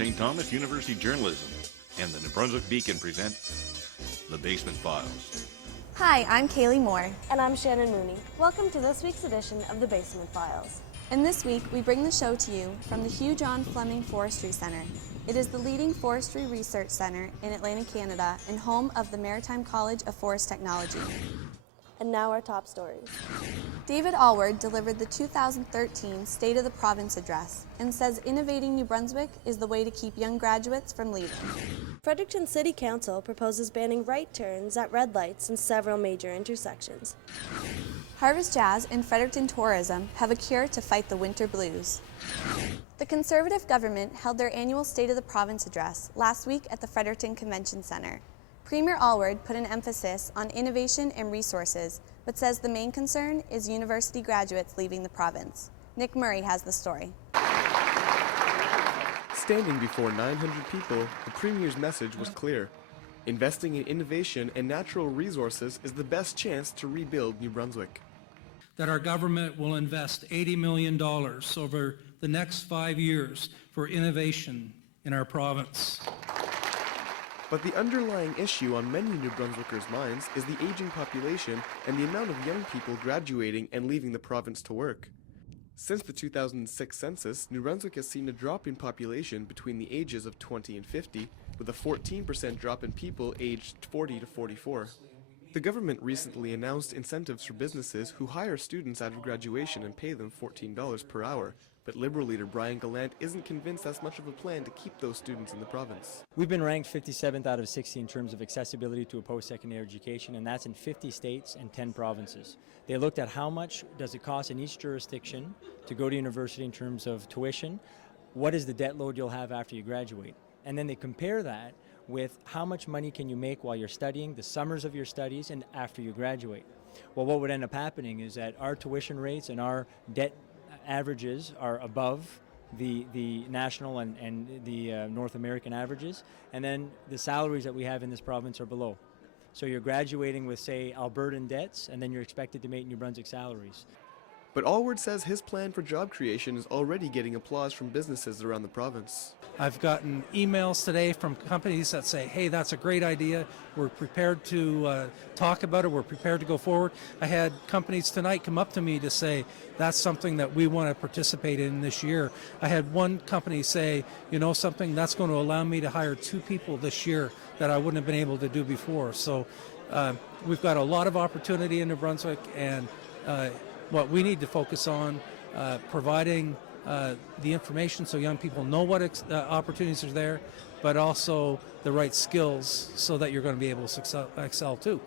St. Thomas University Journalism and the New Brunswick Beacon present The Basement Files. Hi, I'm Kaylee Moore. And I'm Shannon Mooney. Welcome to this week's edition of The Basement Files. And this week, we bring the show to you from the Hugh John Fleming Forestry Center. It is the leading forestry research center in Atlantic Canada and home of the Maritime College of Forest Technology. And now our top stories. David Allward delivered the 2013 State of the Province address and says innovating New Brunswick is the way to keep young graduates from leaving. Fredericton City Council proposes banning right turns at red lights in several major intersections. Harvest Jazz and Fredericton Tourism have a cure to fight the winter blues. The Conservative government held their annual State of the Province address last week at the Fredericton Convention Centre. Premier Allward put an emphasis on innovation and resources, but says the main concern is university graduates leaving the province. Nick Murray has the story. Standing before 900 people, the Premier's message was clear. Investing in innovation and natural resources is the best chance to rebuild New Brunswick. That our government will invest $80 million over the next 5 years for innovation in our province. But the underlying issue on many New Brunswickers' minds is the aging population and the amount of young people graduating and leaving the province to work. Since the 2006 census, New Brunswick has seen a drop in population between the ages of 20 and 50, with a 14% drop in people aged 40 to 44. The government recently announced incentives for businesses who hire students out of graduation and pay them $14 per hour, but Liberal leader Brian Gallant isn't convinced that's much of a plan to keep those students in the province. We've been ranked 57th out of 60 in terms of accessibility to a post-secondary education, and that's in 50 states and 10 provinces. They looked at how much does it cost in each jurisdiction to go to university in terms of tuition, what is the debt load you'll have after you graduate, and then they compare that with how much money can you make while you're studying, the summers of your studies, and after you graduate. Well, what would end up happening is that our tuition rates and our debt averages are above the national and the North American averages, and then the salaries that we have in this province are below. So you're graduating with, say, Albertan debts, and then you're expected to make New Brunswick salaries. But Allward says his plan for job creation is already getting applause from businesses around the province. I've gotten emails today from companies that say, hey, that's a great idea. We're prepared to talk about it. We're prepared to go forward. I had companies tonight come up to me to say, that's something that we want to participate in this year. I had one company say, you know something, that's going to allow me to hire 2 people this year that I wouldn't have been able to do before. So we've got a lot of opportunity in New Brunswick, and what we need to focus on, providing the information so young people know what opportunities are there, but also the right skills so that you're going to be able to excel too.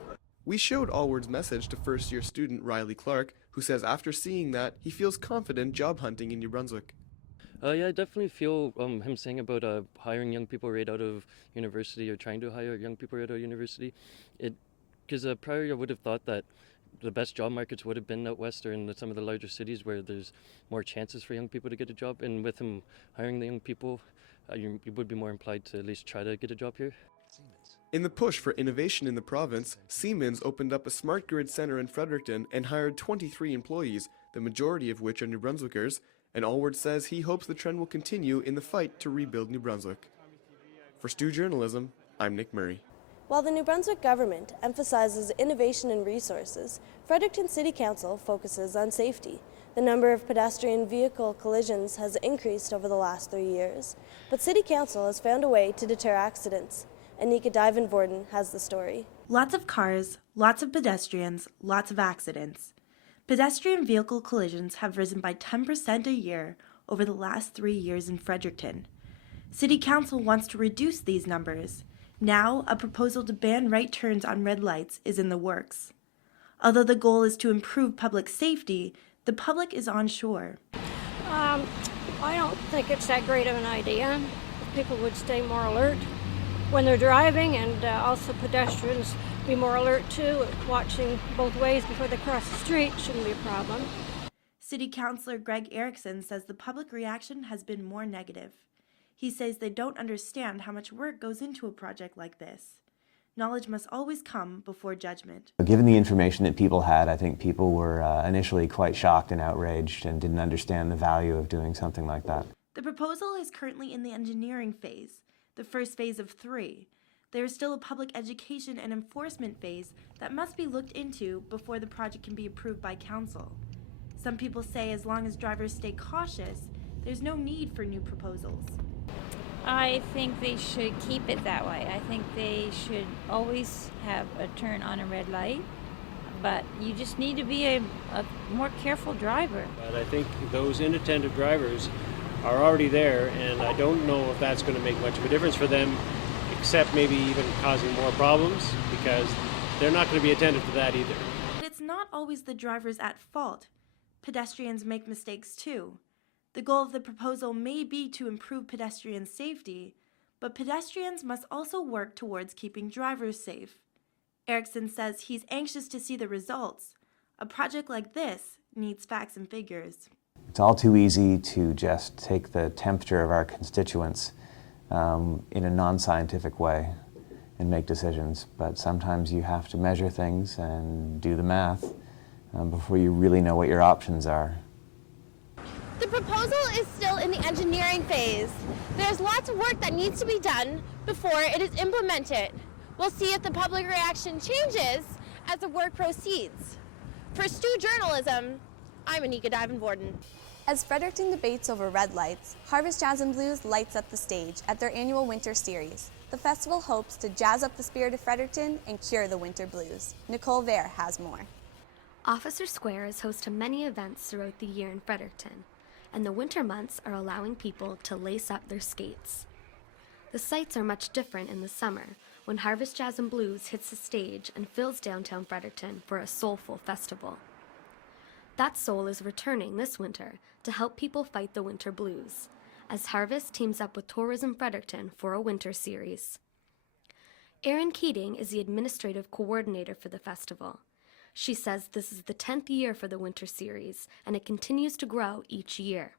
We showed Allward's message to first-year student Riley Clark, who says after seeing that, he feels confident job hunting in New Brunswick. Yeah, I definitely feel him saying about hiring young people right out of university, or trying to hire young people right out of university. Because prior I would have thought that the best job markets would have been out west or in some of the larger cities where there's more chances for young people to get a job. And with him hiring the young people, you would be more implied to at least try to get a job here. In the push for innovation in the province, Siemens opened up a smart grid center in Fredericton and hired 23 employees, the majority of which are New Brunswickers, and Allward says he hopes the trend will continue in the fight to rebuild New Brunswick. For STU Journalism, I'm Nick Murray. While the New Brunswick government emphasizes innovation and resources, Fredericton City Council focuses on safety. The number of pedestrian vehicle collisions has increased over the last 3 years, but City Council has found a way to deter accidents. Anika Divenvorden has the story. Lots of cars, lots of pedestrians, lots of accidents. Pedestrian vehicle collisions have risen by 10% a year over the last 3 years in Fredericton. City Council wants to reduce these numbers. Now, a proposal to ban right turns on red lights is in the works. Although the goal is to improve public safety, the public is unsure. I don't think it's that great of an idea. People would stay more alert when they're driving, and also pedestrians be more alert too, watching both ways before they cross the street shouldn't be a problem. City Councillor Greg Erickson says the public reaction has been more negative. He says they don't understand how much work goes into a project like this. Knowledge must always come before judgment. Given the information that people had, I think people were initially quite shocked and outraged and didn't understand the value of doing something like that. The proposal is currently in the engineering phase, the first phase of 3. There is still a public education and enforcement phase that must be looked into before the project can be approved by council. Some people say as long as drivers stay cautious, there's no need for new proposals. I think they should keep it that way. I think they should always have a turn on a red light, but you just need to be a more careful driver. But I think those inattentive drivers are already there, and I don't know if that's going to make much of a difference for them, except maybe even causing more problems, because they're not going to be attentive to that either. But it's not always the drivers at fault. Pedestrians make mistakes too. The goal of the proposal may be to improve pedestrian safety, but pedestrians must also work towards keeping drivers safe. Erickson says he's anxious to see the results. A project like this needs facts and figures. It's all too easy to just take the temperature of our constituents in a non-scientific way and make decisions, but sometimes you have to measure things and do the math before you really know what your options are. The proposal is still in the engineering phase. There's lots of work that needs to be done before it is implemented. We'll see if the public reaction changes as the work proceeds. For STU Journalism, I'm Anika Divenborden. As Fredericton debates over red lights, Harvest Jazz and Blues lights up the stage at their annual winter series. The festival hopes to jazz up the spirit of Fredericton and cure the winter blues. Nicole Vare has more. Officer Square is host to many events throughout the year in Fredericton, and the winter months are allowing people to lace up their skates. The sights are much different in the summer, when Harvest Jazz and Blues hits the stage and fills downtown Fredericton for a soulful festival. That soul is returning this winter to help people fight the winter blues, as Harvest teams up with Tourism Fredericton for a winter series. Erin Keating is the administrative coordinator for the festival. She says this is the 10th year for the winter series, and it continues to grow each year.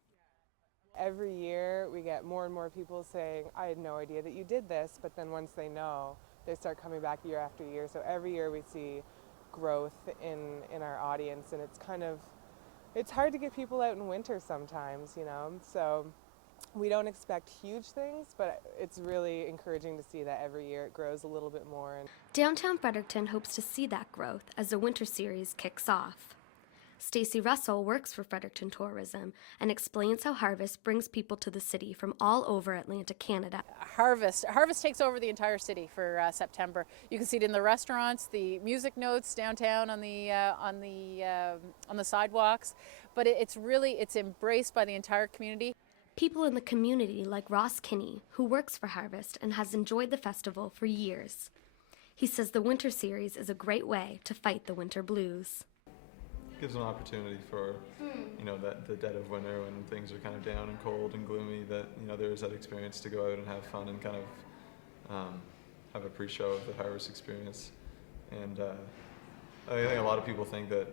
Every year we get more and more people saying, I had no idea that you did this, but then once they know, they start coming back year after year. So every year we see growth in our audience, and it's hard to get people out in winter sometimes, you know, so we don't expect huge things, but it's really encouraging to see that every year it grows a little bit more. Downtown Fredericton hopes to see that growth as the winter series kicks off. Stacey Russell works for Fredericton Tourism and explains how Harvest brings people to the city from all over Atlantic Canada. Harvest takes over the entire city for September. You can see it in the restaurants, the music notes downtown on the sidewalks, but it's embraced by the entire community. People in the community like Ross Kinney, who works for Harvest and has enjoyed the festival for years. He says the winter series is a great way to fight the winter blues. Gives an opportunity for, you know, that the dead of winter when things are kind of down and cold and gloomy, that, you know, there is that experience to go out and have fun and kind of have a pre-show of the Harvest experience. And I think a lot of people think that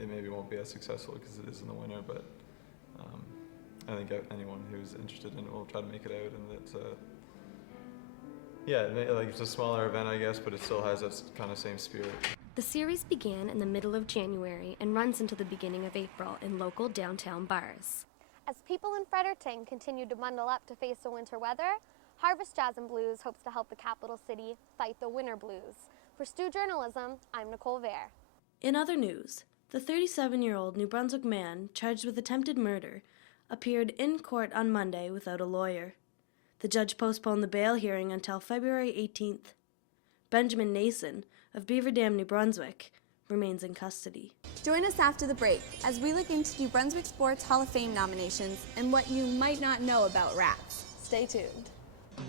it maybe won't be as successful because it is in the winter, but I think anyone who's interested in it will try to make it out, and it's it's a smaller event, I guess, but it still has that kind of same spirit. The series began in the middle of January and runs into the beginning of April in local downtown bars. As people in Fredericton continue to bundle up to face the winter weather, Harvest Jazz and Blues hopes to help the capital city fight the winter blues. For STU Journalism, I'm Nicole Vare. In other news, the 37-year-old New Brunswick man charged with attempted murder appeared in court on Monday without a lawyer. The judge postponed the bail hearing until February 18th. Benjamin Nason of Beaver Dam, New Brunswick, remains in custody. Join us after the break as we look into New Brunswick Sports Hall of Fame nominations and what you might not know about rats. Stay tuned.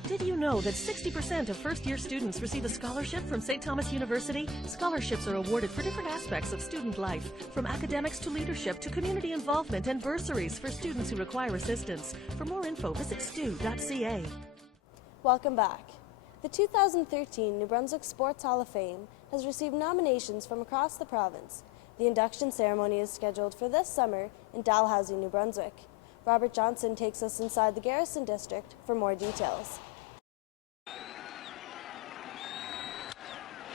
Did you know that 60% of first-year students receive a scholarship from St. Thomas University? Scholarships are awarded for different aspects of student life, from academics to leadership to community involvement, and bursaries for students who require assistance. For more info, visit stu.ca. Welcome back. The 2013 New Brunswick Sports Hall of Fame has received nominations from across the province. The induction ceremony is scheduled for this summer in Dalhousie, New Brunswick. Robert Johnson takes us inside the Garrison District for more details.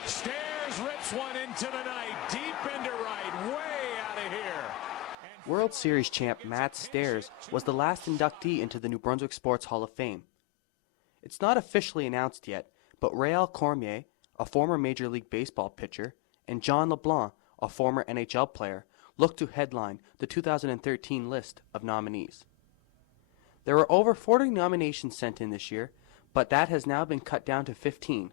Stairs rips one into the night, deep into right, way out of here. World Series champ Matt Stairs was the last inductee into the New Brunswick Sports Hall of Fame. It's not officially announced yet, but Réal Cormier, a former Major League Baseball pitcher, and John LeBlanc, a former NHL player, look to headline the 2013 list of nominees. There were over 40 nominations sent in this year, but that has now been cut down to 15.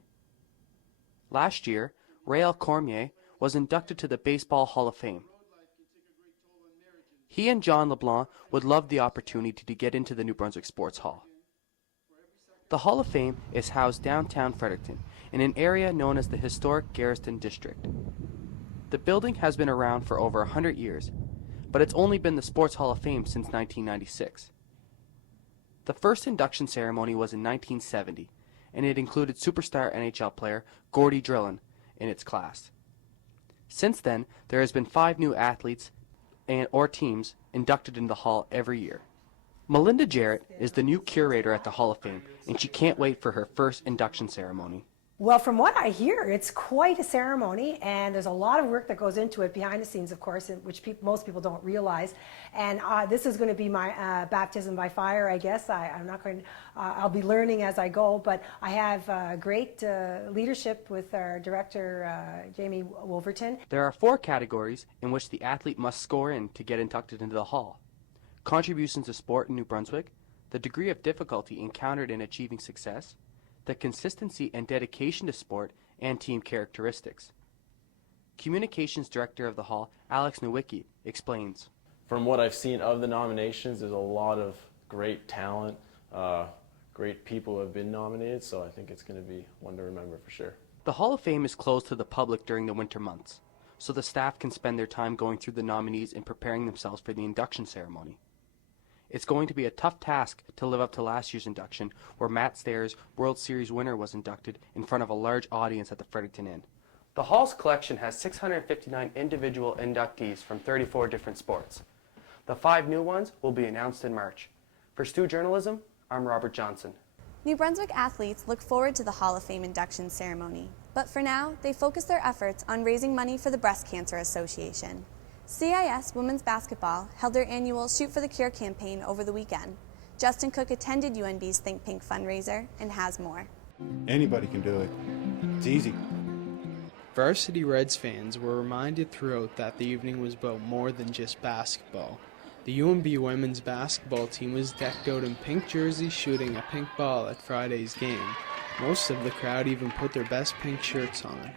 Last year, Réal Cormier was inducted to the Baseball Hall of Fame. He and John LeBlanc would love the opportunity to get into the New Brunswick Sports Hall. The Hall of Fame is housed downtown Fredericton in an area known as the historic Garrison District. The building has been around for over 100 years, but it's only been the Sports Hall of Fame since 1996. The first induction ceremony was in 1970, and it included superstar NHL player Gordie Drillin in its class. Since then, there has been 5 new athletes or teams inducted in the Hall every year. Melinda Jarrett is the new curator at the Hall of Fame, and she can't wait for her first induction ceremony. Well, from what I hear, it's quite a ceremony, and there's a lot of work that goes into it behind the scenes, of course, which most people don't realize. And this is going to be my baptism by fire, I guess. I'm not going. I'll be learning as I go, but I have great leadership with our director, Jamie Wolverton. There are 4 categories in which the athlete must score in to get inducted into the Hall: contributions to sport in New Brunswick, the degree of difficulty encountered in achieving success, the consistency and dedication to sport, and team characteristics. Communications Director of the Hall, Alex Nowicki, explains. From what I've seen of the nominations, there's a lot of great talent, great people who have been nominated, so I think it's going to be one to remember for sure. The Hall of Fame is closed to the public during the winter months, so the staff can spend their time going through the nominees and preparing themselves for the induction ceremony. It's going to be a tough task to live up to last year's induction, where Matt Stairs, World Series winner, was inducted in front of a large audience at the Fredericton Inn. The Hall's collection has 659 individual inductees from 34 different sports. The 5 new ones will be announced in March. For STU Journalism, I'm Robert Johnson. New Brunswick athletes look forward to the Hall of Fame induction ceremony, but for now, they focus their efforts on raising money for the Breast Cancer Association. CIS Women's Basketball held their annual Shoot for the Cure campaign over the weekend. Justin Cook attended UNB's Think Pink fundraiser and has more. Anybody can do it. It's easy. Varsity Reds fans were reminded throughout that the evening was about more than just basketball. The UNB women's basketball team was decked out in pink jerseys shooting a pink ball at Friday's game. Most of the crowd even put their best pink shirts on.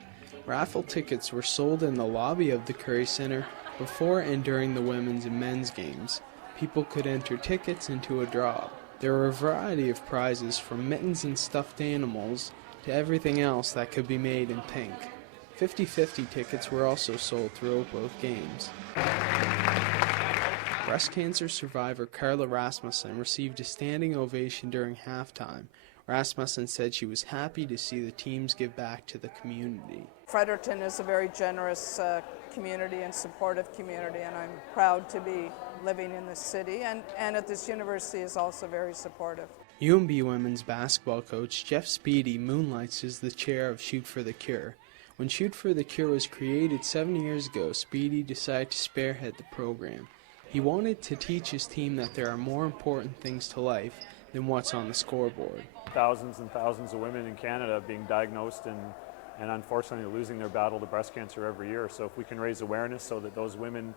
Raffle tickets were sold in the lobby of the Curry Center before and during the women's and men's games. People could enter tickets into a draw. There were a variety of prizes from mittens and stuffed animals to everything else that could be made in pink. 50-50 tickets were also sold throughout both games. Breast cancer survivor Carla Rasmussen received a standing ovation during halftime. Rasmussen said she was happy to see the teams give back to the community. Fredericton is a very generous community and supportive community, and I'm proud to be living in this city, and at this university is also very supportive. UNB women's basketball coach Jeff Speedy moonlights as the chair of Shoot for the Cure. When Shoot for the Cure was created 7 years ago, Speedy decided to spearhead the program. He wanted to teach his team that there are more important things to life than what's on the scoreboard. Thousands and thousands of women in Canada being diagnosed and unfortunately losing their battle to breast cancer every year. So if we can raise awareness so that those women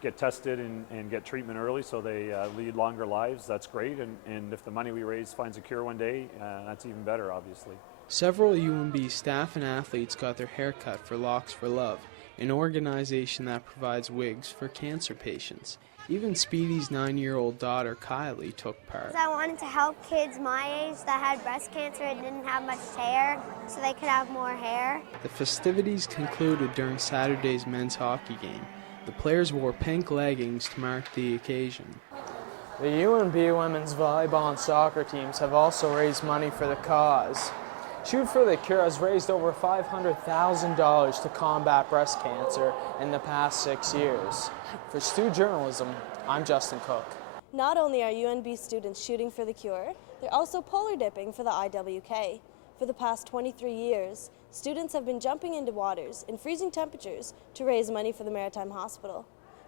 get tested and get treatment early so they lead longer lives, that's great. And if the money we raise finds a cure one day, that's even better, obviously. Several UNB staff and athletes got their hair cut for Locks for Love, an organization that provides wigs for cancer patients. Even Speedy's 9-year-old daughter, Kylie, took part. I wanted to help kids my age that had breast cancer and didn't have much hair, so they could have more hair. The festivities concluded during Saturday's men's hockey game. The players wore pink leggings to mark the occasion. The UNB women's volleyball and soccer teams have also raised money for the cause. Shoot for the Cure has raised over $500,000 to combat breast cancer in the past 6 years. For STU Journalism, I'm Justin Cook. Not only are UNB students shooting for the cure, they're also polar dipping for the IWK. For the past 23 years, students have been jumping into waters in freezing temperatures to raise money for the Maritime Hospital.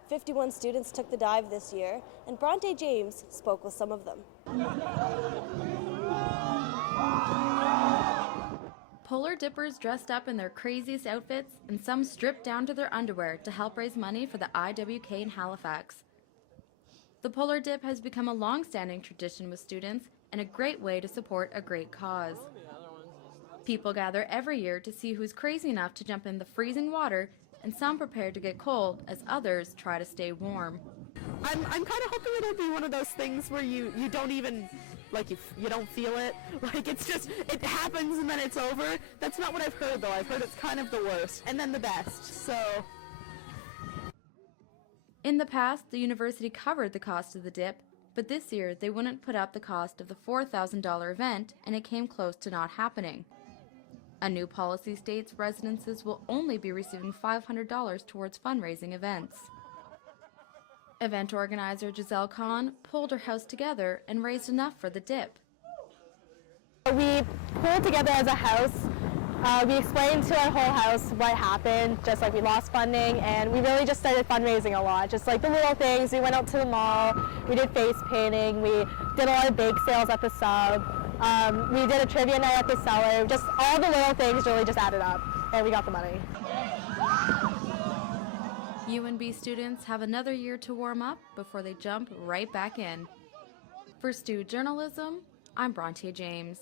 51 students took the dive this year, and Bronte James spoke with some of them. Polar dippers dressed up in their craziest outfits, and some stripped down to their underwear to help raise money for the IWK in Halifax. The polar dip has become a long-standing tradition with students and a great way to support a great cause. People gather every year to see who's crazy enough to jump in the freezing water, and some prepare to get cold as others try to stay warm. I'm kind of hoping it'll be one of those things where you don't even, like, you don't feel it. Like, it's just, it happens and then it's over. That's not what I've heard, though. I've heard it's kind of the worst and then the best, so. In the past, the university covered the cost of the dip, but this year they wouldn't put up the cost of the $4,000 event, and it came close to not happening. A new policy states residences will only be receiving $500 towards fundraising events. Event organizer Giselle Kahn pulled her house together and raised enough for the dip. We pulled together as a house. We explained to our whole house what happened, just like we lost funding, and we really just started fundraising a lot, just like the little things. We went out to the mall, we did face painting, we did a lot of bake sales at the sub, we did a trivia night at the cellar. Just all the little things really just added up, and we got the money. UNB students have another year to warm up before they jump right back in. For STU Journalism, I'm Bronte James.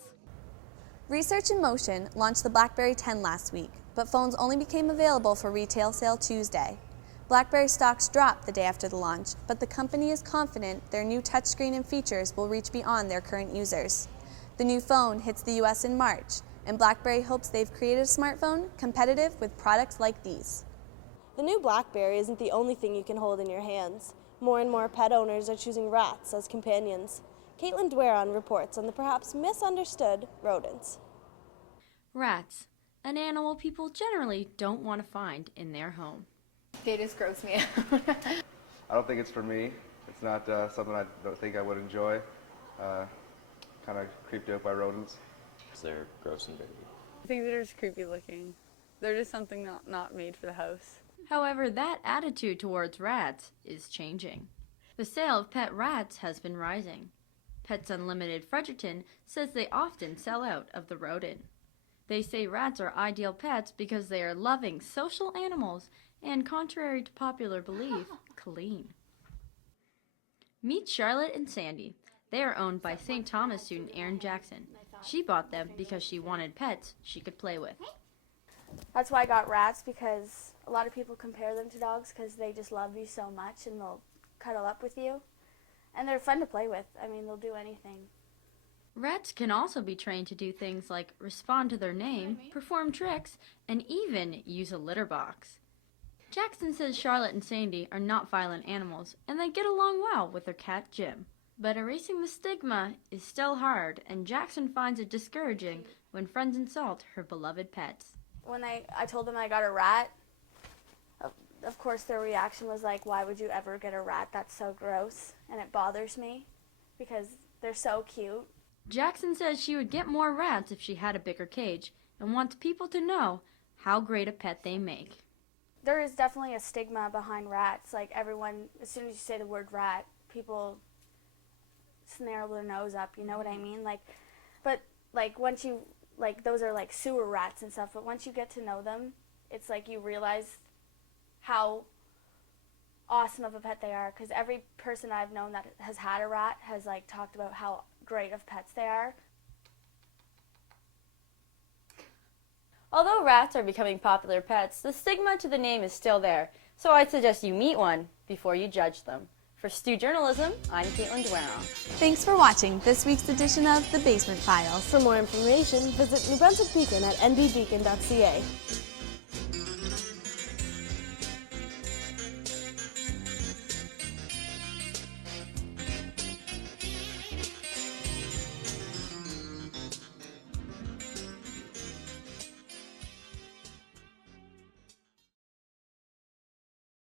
Research in Motion launched the BlackBerry 10 last week, but phones only became available for retail sale Tuesday. BlackBerry stocks dropped the day after the launch, but the company is confident their new touchscreen and features will reach beyond their current users. The new phone hits the US in March, and BlackBerry hopes they've created a smartphone competitive with products like these. The new BlackBerry isn't the only thing you can hold in your hands. More and more pet owners are choosing rats as companions. Caitlin Dwaron reports on the perhaps misunderstood rodents. Rats, an animal people generally don't want to find in their home. They just gross me out. I don't think it's for me. It's not something I don't think I would enjoy. Kind of creeped out by rodents. They're gross and dirty. I think they're just creepy looking. They're just something not made for the house. However, that attitude towards rats is changing. The sale of pet rats has been rising. Pets Unlimited Fredericton says they often sell out of the rodent. They say rats are ideal pets because they are loving social animals and, contrary to popular belief, clean. Meet Charlotte and Sandy. They are owned by St. Thomas student Erin Jackson. She bought them because she wanted pets she could play with. That's why I got rats, because a lot of people compare them to dogs because they just love you so much and they'll cuddle up with you. And they're fun to play with. I mean, they'll do anything. Rats can also be trained to do things like respond to their name, perform tricks, and even use a litter box. Jackson says Charlotte and Sandy are not violent animals, and they get along well with their cat Jim. But erasing the stigma is still hard, and Jackson finds it discouraging when friends insult her beloved pets. When I told them I got a rat, of course their reaction was like, why would you ever get a rat? That's so gross. And it bothers me because they're so cute. Jackson says she would get more rats if she had a bigger cage and wants people to know how great a pet they make. There is definitely a stigma behind rats. Like everyone, as soon as you say the word rat, people snarl their nose up, you know what I mean? But once you, those are like sewer rats and stuff, but once you get to know them, it's like you realize how awesome of a pet they are, because every person I've known that has had a rat has talked about how great of pets they are. Although rats are becoming popular pets, the stigma to the name is still there, so I'd suggest you meet one before you judge them. For STU Journalism, I'm Caitlin Dwaron. Thanks for watching this week's edition of The Basement Files. For more information, visit New Brunswick Beacon at nbbeacon.ca.